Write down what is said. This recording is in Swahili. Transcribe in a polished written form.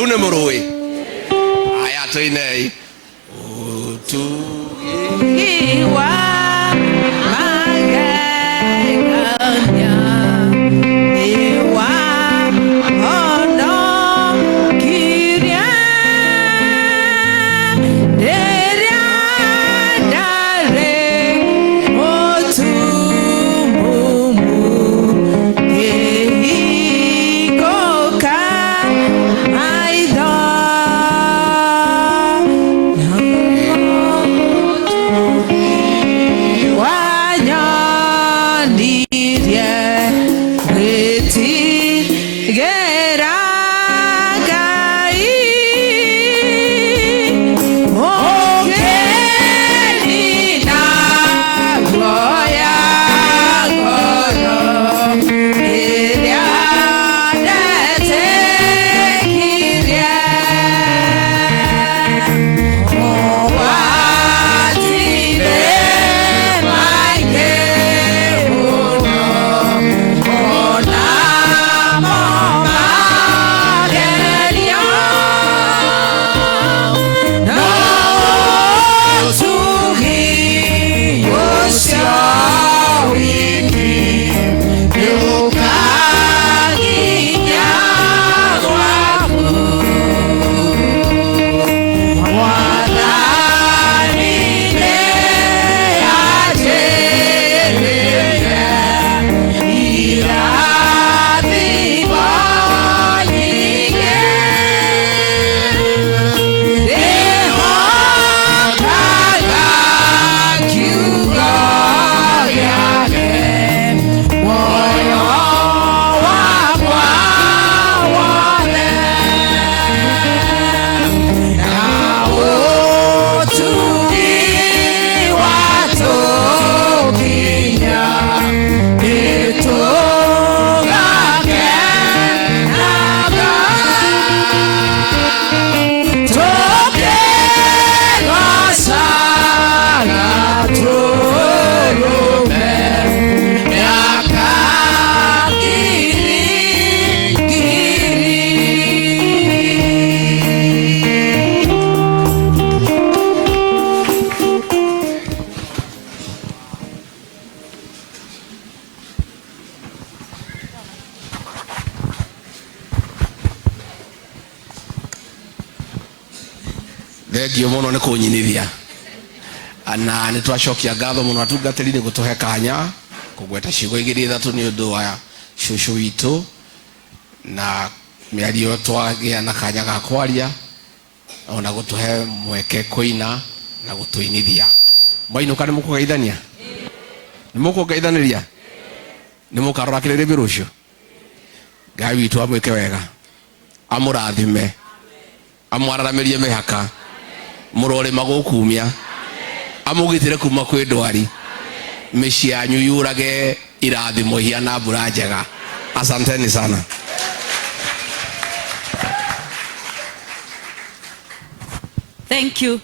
Une murui. Aya tuinei. Iwa mageganya. Iwa ono kiria. Deria dare otumumu. Ehikoka aida. Thengio muno ni kunyinithia ana ni twacokia ngatho muno atungatiri ni gutuhe kanya kugweta ciugo igiri ithatu ni undu wa shushu witu na miario twagia na kanya ga kwaria ona gutuhe mweke kuina na gutuinithia. Mwainuka ni mukugeithania? Ni mukugeithaniria? Ni mukarora kiriri rucio? Ngai witu amwike wega, amurathime, amwararamirie mihaka, murore magukumia, amugitire kuma kwi ndwari, micii yanyu yurage irathimo hiana mbura njega. Asanteni sana. Thank you.